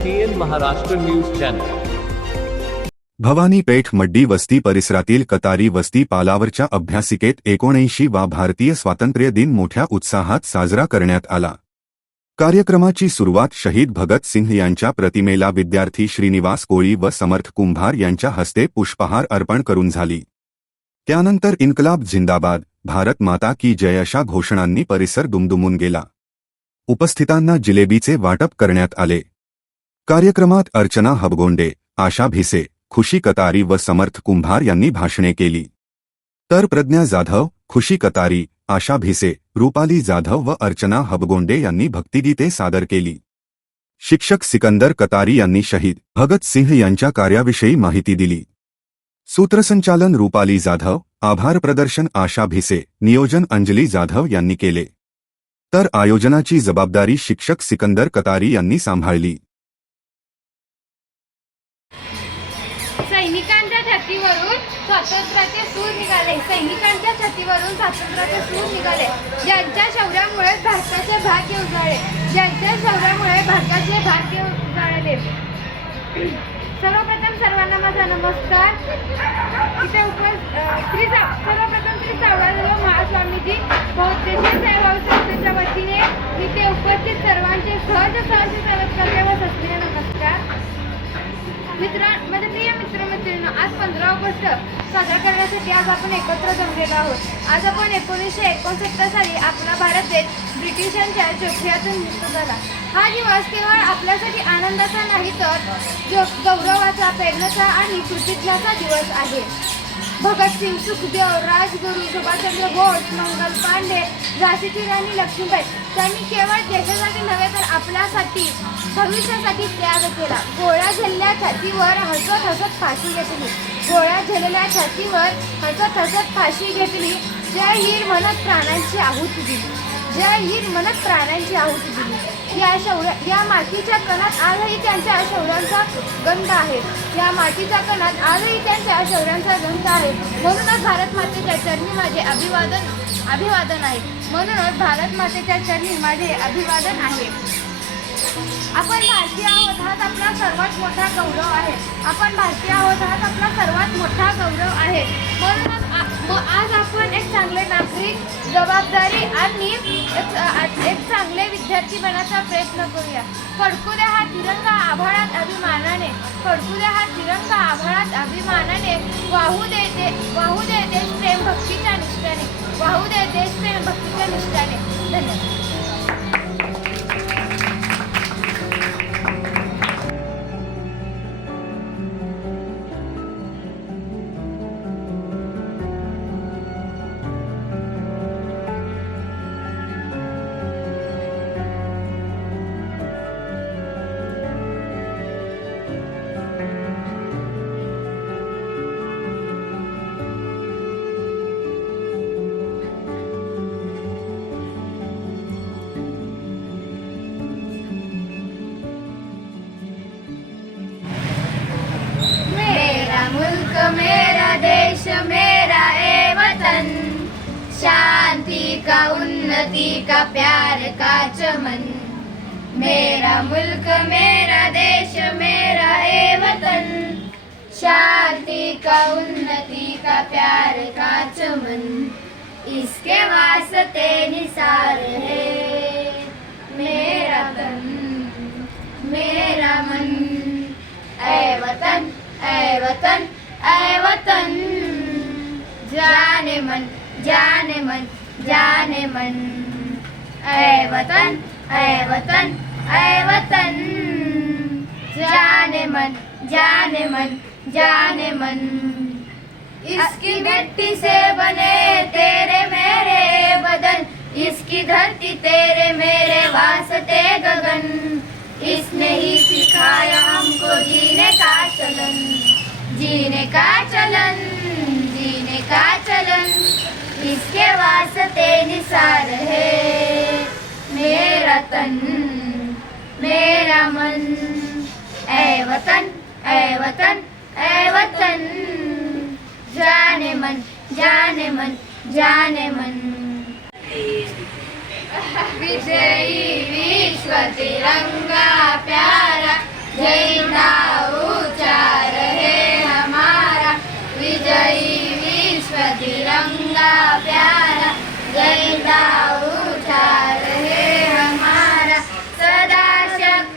Maharashtra news channel Bhavani Peth muddy वस्ती परिसरातील कतारी वस्ती पालावरच्या अभ्यासिकेत एकोणऐंशी वा भारतीय स्वातंत्र्य दिन मोठ्या उत्साहात साजरा करण्यात आला. कार्यक्रमाची सुरुवात शहीद भगत सिंह यांच्या प्रतिमेला विद्यार्थी श्रीनिवास कोळी व समर्थ कुंभार यांच्या हस्ते पुष्पहार अर्पण करून झाली. त्यानंतर इन्कलाब जिंदाबाद भारत माता की जय अशा घोषणांनी परिसर दुमदुमून गेला. उपस्थितांना जिलेबीचे वाटप करण्यात आले. कार्यक्रमात अर्चना हबगोंडे आशा भिसे खुशी कतारी व समर्थ कुंभार यांनी भाषणे केली. तर प्रज्ञा जाधव खुशी कतारी आशा भिसे रुपाली जाधव व अर्चना हबगोंडे यांनी भक्तिगीते सादर केली. शिक्षक सिकंदर कतारी यांनी शहीद भगत सिंह यांच्या कार्याविषयी माहिती दिली. सूत्रसंचालन रुपाली जाधव आभार प्रदर्शन आशा भिसे नियोजन अंजली जाधव यांनी केले. तर आयोजनाची जबाबदारी शिक्षक सिकंदर कतारी यांनी सांभाळली. सूर सैनिकांच्या छातीवरून स्वातंत्र्याचे सूर निघाले. ज्यांच्या शौर्यामुळे भारताचे भाग्य उजाळले. ज्यांच्या शौर्यामुळे भारताचे भाग्य उजाळले. सर्वप्रथम सर्वांना माझा नमस्कार. इथे उपस्थित श्री सर्वप्रथम श्री सावळादेव महास्वामीजी बहुउद्देशीय सेवा संस्थेच्या वतीने इथे उपस्थित सर्वांचे सहज सहज चालत आज पंधरा ऑगस्ट साजरा करण्यासाठी आज आपण एकत्र जमलेलो आहोत. आज आपण एकोणीसशे एकोणसत्तर साली आपला भारत देश ब्रिटिशांच्या जोखियातून मुक्त झाला. हा दिवस केवळ आपल्यासाठी आनंदाचा नाही तर गौरवाचा प्रेरणाचा आणि कृतज्ञाचा दिवस आहे. भगतसिंग सुखदेव राजगुरू सुभाषचंद्र बोस मंगल पांडे झाशीची राणी लक्ष्मीबाई त्यांनी केवळ देशासाठी नव्हे तर आपल्यासाठी भविष्यासाठी त्याग केला. गोळ्या झालेल्या छातीवर हसत हसत फाशी घेतली. गोळ्या झालेल्या छातीवर हसत हसत फाशी घेतली. जय हिर म्हणत प्राणांची आहुती दिली. जय हिर म्हणत प्राण्यांची आहुती दिली. या शौर्य या मातीच्या कणात आजही त्यांच्या शौर्यांचा गंध आहे. या मातीच्या कणात आजही त्यांच्या शौर्यांचा गंध आहे. म्हणूनच भारत मातेच्या चरणी माझे अभिवादन अभिवादन आहे. म्हणूनच भारत मातेच्या चरणी माझे अभिवादन आहे. आपण भारतीय आहोत हाच आपला सर्वात मोठा गौरव आहे. आपण भारतीय आहोत हाच आपला सर्वात मोठा गौरव आहे. म्हणूनच जबाबदारी आणि एक चांगले विद्यार्थी बनायचा प्रयत्न करूया. फडकू द्या हा तिरंगा आभाळात अभिमानाने फडकू द्या हा तिरंगा आभाळात अभिमानाने वाहू दे दे वाहू दे देश प्रेम भक्तीच्या निष्ठाने वाहू दे देश प्रेम भक्तीच्या निष्ठाने. धन्यवाद. का उन्नति का प्यार का चमन। मेरा मुल्क, मेरा देश, मेरा ए वतन। शांति का, उन्नति का, प्यार का चमन। इसके वास्ते निसार है मेरा तन, मेरा मन। ऐ वतन ऐ वतन ऐ वतन। जाने मन जाने मन। जाने मन। ऐ वतन ऐ वतन ऐ वतन। जाने मन जाने मन जाने मन। इसकी मिट्टी से बने तेरे मेरे बदन। इसकी धरती तेरे मेरे वास्ते गगन। इसने ही सिखाया हमको जीने का चलन। जीने का चलन, जीने का चलन। इसके वास्ते निसार है? मेरा तन मेरा मन ऐ वतन ऐ वतन ऐ वतन। जाने मन जाने मन जाने मन। विजयी विश्व तिरंगा प्यारा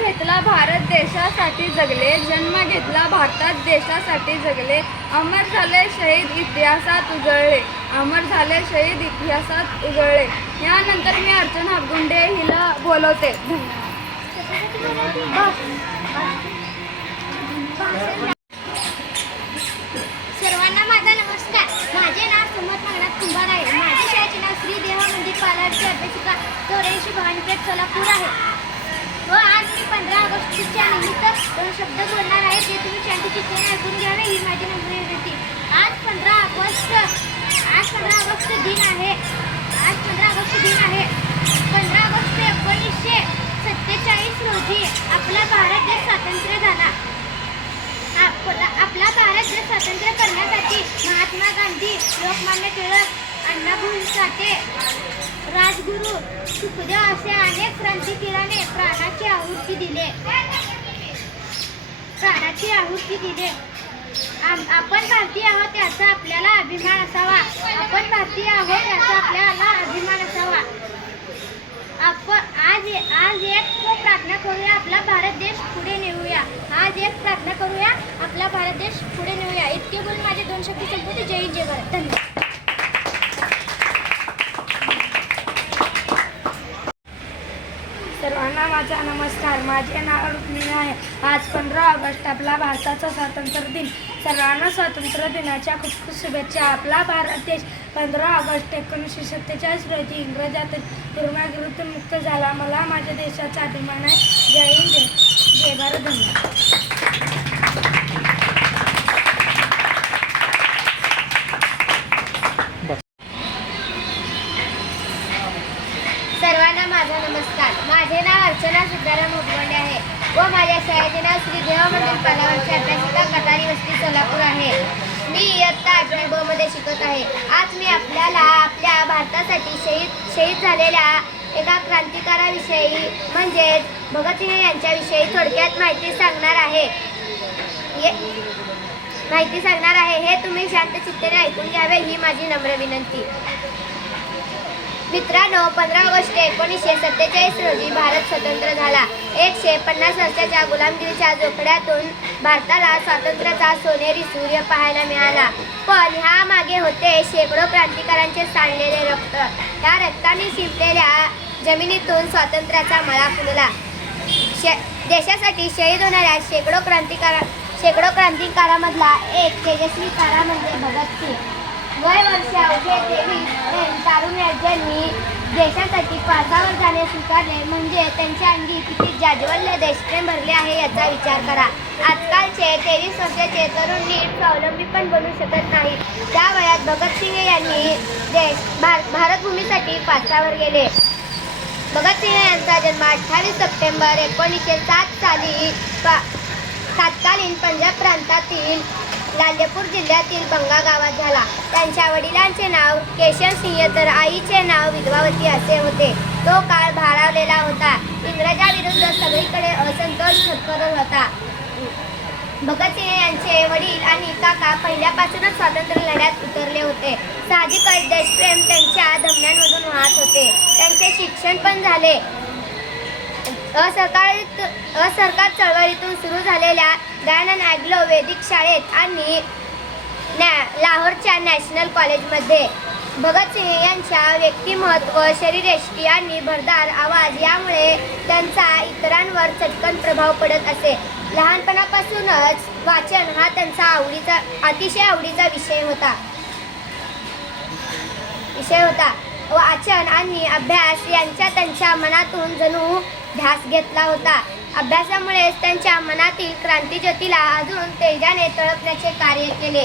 घेतला भारत देशासाठी जगले जन्म घेतला भारतात देशासाठी जगले. अमर झाले शहीद इतिहासात उजळले. अमर झाले शहीद इतिहासात उजळले. यानंतर मी अर्चना हापगुंडे हिला बोलवते. सर्वांना माझा नमस्कार माझे नाव समर्थ नागनाथ कुंभार आहे माझ्या शाळेचे नाव श्री देवा मंदिर पालारची अभ्यासिका चौऱ्याऐंशी भवानीपेठ सोलापूर आहे व आज मी पंधरा ऑगस्टच्या निमित्त दोन शब्द बोलणार आहे ते तुम्ही शांतचित्तेने ऐकून घ्यावे ही माझी नम्र विनंती आज पंधरा ऑगस्ट आज पंधरा ऑगस्ट दिन आहे आज पंधरा ऑगस्ट दिन आहे पंधरा ऑगस्ट एकोणीसशे सत्तेचाळीस रोजी आपला भारत देश स्वातंत्र्य झाला आपला आपला स्वतंत्र करण्यासाठी महात्मा गांधी लोकमान्य टिळक अण्णाभाऊ साठे राजगुरू सुखदेव असे अनेक क्रांतिवीराने प्राणाची आहुती दिले. प्राणाची आहुती दिले. आपण भारतीय आहोत याचा आपल्याला अभिमान असावा. आपण भारतीय आहोत याचा आपल्याला अभिमान असावा. आपण आज आज एक प्रार्थना करूया आपला भारत देश पुढे नेऊया. आज एक प्रार्थना करूया आपला भारत देश पुढे नेऊया. इतके बोलून माझे दोन शब्द संपवते. जय जय भारत. धन्यवाद. सर्वांना माझा नमस्कार. माझे नाव रुक्मिणी आहे. आज पंधरा ऑगस्ट आपला भारताचा स्वातंत्र्य दिन. सर्वांना स्वातंत्र्य दिनाच्या खूप खूप शुभेच्छा. आपला भारत देश पंधरा ऑगस्ट एकोणीसशे सत्तेचाळीस रोजी इंग्रजातील दुर्माविरुद्ध मुक्त झाला. मला माझ्या देशाचा अभिमान आहे. जय हिंद. जय भारत धन्यवाद सर्वांना माझा नमस्कार. माझे नाव अर्चना सिद्धाराम उगवंडे आहे व माझ्या शाळेचे नाव श्री देव मंदिर पदावरची अभ्यासिका कटारी वस्ती सोलापूर आहे. मी इयत्ता आठवी ब मध्ये शिकत आहे. आज मी भारतासाठी शहीद शहीद झालेल्या एका क्रांतिकाराविषयी म्हणजेच भगतसिंह यांच्याविषयी थोडक्यात माहिती सांगणार आहे. ये माहिती सांगणार आहे. हे तुम्ही शांत चित्तेने ऐकून घ्यावे ही माझी नम्र विनंती. मित्रांनो पंधरा ऑगस्ट एकोणीसशे सत्तेचाळीस रोजी भारत स्वतंत्र झाला. एकशे पन्नास वर्षाच्या गुलामगिरीच्या जोखड्यातून भारताला स्वातंत्र्याचा सोनेरी सूर्य पाहायला मिळाला. पण ह्या मागे होते शेकडो क्रांतिकारांचे सांडलेले रक्त. ह्या रक्ताने शिंपलेल्या जमिनीतून स्वातंत्र्याचा मळा फुलला. शे देशासाठी शहीद होणाऱ्या शेकडो क्रांतिकारा शेकडो क्रांतिकारामधला एक तेजस्वी तारा म्हणजे भगतसिंग. वय वर्ष अवघे तेवीस हे तारुण्याज्यांनी देशासाठी पाचावर जाणे स्वीकारले म्हणजे त्यांच्या अंगी किती जाज्वल्य देशप्रेम भरले आहे याचा विचार करा आजकालचे तेवीस वर्षाचे तरुण नीट स्वावलंबी पण बनू शकत नाही त्या वयात भगतसिंग यांनी देश भार भारतभूमीसाठी पासावर गेले. भगतसिंग यांचा जन्म अठ्ठावीस सप्टेंबर एकोणीसशे सात साली पा तत्कालीन पंजाब प्रांतातील लालेपूर जिल्ह्यातील बंगा गावात झाला. त्यांच्या वडिलांचे नाव केशव सिंह तर आईचे नाव विधवावती असे होते. तो काळ भारावलेला होता. इंग्रजाविरुद्ध सगळीकडे असंतोष पसरत होता. भगतसिंह यांचे वडील आणि काका पहिल्यापासूनच स्वातंत्र्य लढ्यात उतरले होते. साहजिकच देशप्रेम त्यांच्या धमन्यांमधून वाहत होते. त्यांचे शिक्षण पण झाले. असरकारित असरकार चळवळीतून सुरू झालेल्या दयानंद ॲग्लो वैदिक शाळेत आणि नॅ लाहोरच्या नॅशनल कॉलेजमध्ये. भगतसिंग यांच्या व्यक्तिमत्व शरीरयष्टी आणि भरदार आवाज यामुळे त्यांचा इतरांवर चटकन प्रभाव पडत असे. लहानपणापासूनच वाचन हा त्यांचा आवडीचा अतिशय आवडीचा विषय होता. विषय होता. वाचन आणि अभ्यास यांच्या त्यांच्या मनातून जणू ध्यास घेतला होता. अभ्यासामुळेच त्यांच्या मनातील क्रांतीज्योतीला अजून तेजाने तळपण्याचे कार्य केले.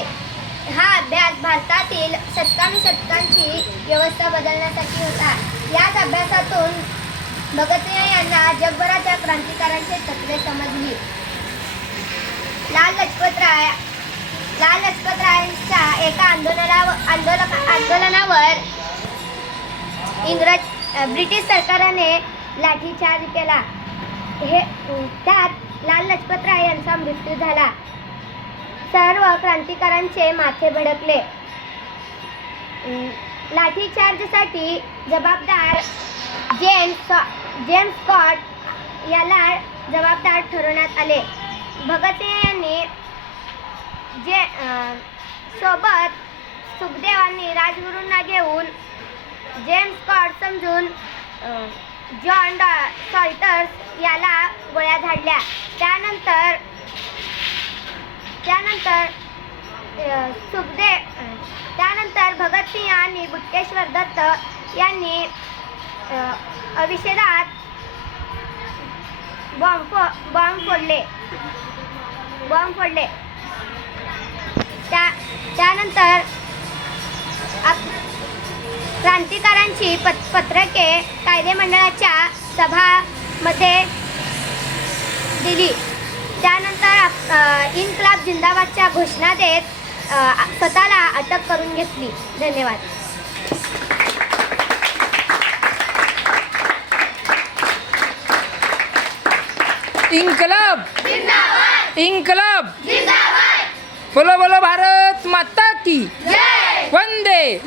हा अभ्यास भारतातील शतकानुशतकांची व्यवस्था बदलण्यासाठी होता. याच अभ्यासातून भगतसिंह यांना जगभराच्या क्रांतिकारांचे तत्वे समजली. लाल लजपतराय लाल लजपतरायांच्या एका आंदोलनावर आंदोलक आंदोलनावर इंग्रज ब्रिटिश सरकारने लाठीचार्ज केला. हे त्यात लाल लजपतराय यांचा मृत्यू झाला. सर्व क्रांतिकारांचे माथे भडकले. लाठीचार्जसाठी जबाबदार जेम्स जेम्स स्कॉट याला जबाबदार ठरवण्यात आले. भगतसिंह यांनी जे सोबत सुखदेवांनी राजगुरूंना घेऊन जेम्स स्कॉट समजून जॉन डॉ सॉल्टर्स याला गोळ्या झाडल्या. त्यानंतर त्यानंतर सुखदेव त्यानंतर भगतसिंह आणि गुप्तेश्वर दत्त यांनी अभिषेदात अविषेदात बॉम्ब फो बॉम्ब फोडले. बॉम्ब फोडले. त्या त्यानंतर आप- क्रांतिकारांची पत पत्रके कायदेमंडळाच्या सभामध्ये दिली. त्यानंतर इन्कलाब जिंदाबादच्या घोषणा देत स्वतःला अटक करून घेतली. धन्यवाद. इन्कलाब! इन्कलाब! बोलो बोलो भारत माता की। वंदे।